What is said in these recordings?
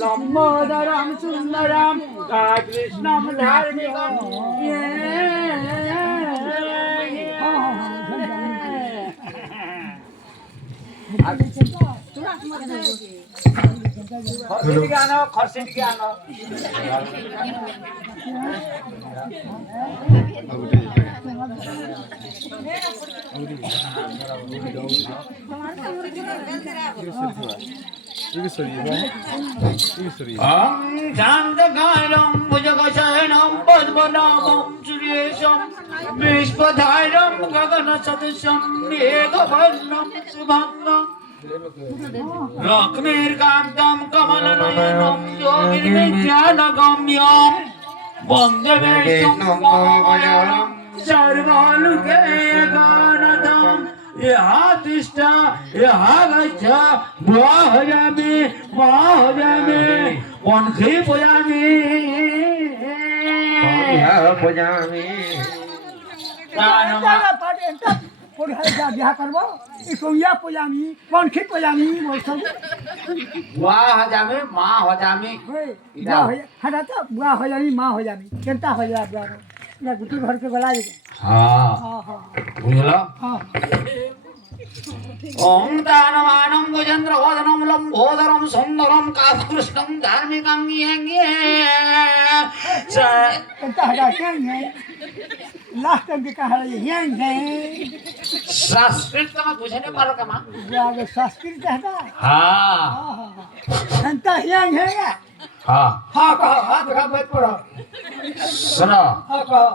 लंबोदरम सुंदरम कृष्णम धार्मिकम खर्सिट के आनो शांतकायं भुजगशयनं पद्मनाभं सुरेशं विश्वधारं गगनसदृशं मेघवर्णं शुभङ्गं लक्ष्मीर्कान्तं कमलनयनं योगिर्विद्यानगम्यं वन्दे विष्णुं सर्वलोकैकनाथं यहाँ तिष्ठ यहाँ गच्छ महजामि वंशी पूजामि बिहा करबो इकोया पूजामी वंशी पूजामी बोलछो बुआ हजामी माँ हजामी हटा तो बुआ हो जामी माँ हो जामी केनता हो जा बुआ ना गुटी घर के गला दे हाँ हां बुझलो हां ओम दानवानं गजेन्द्रवदनं लंबोदरं सुंदरं कालकृष्णं धार्मिकं येंगे केनता हटा क्या है लास्ट टाइम के कहा है संस्कृत का मैं बुझे नहीं पारो कमा बुआ के संस्कृत हटा हाँ केनता है हाँ हां कहो हाथ का बैठ पड़ो सुनो हां कहो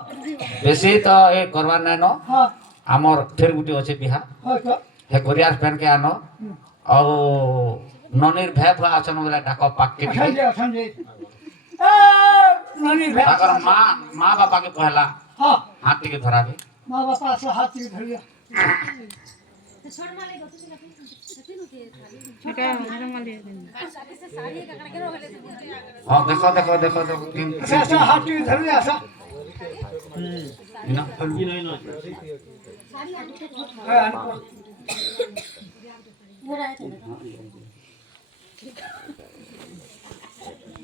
बेसी तो ये करवार नहीं नो हां आमर फिर गुटी अच्छे बिहा हां तो हे कोरियार पहन के आनो और ननिर भे भा आचन वाला डाको पाके समझे ननी भे अगर माँ बापा के पहला हां हाथी के धरा भी मां बाप से हाथ से धर लिया छोड़ माले गो तुझे लगे सती नु के छोटा हमारा माल दे देना शादी से साड़ी का कण के रोले हाँ देखो ऐसा हाथ से धर लिया ऐसा ना साड़ी हां हो रहा है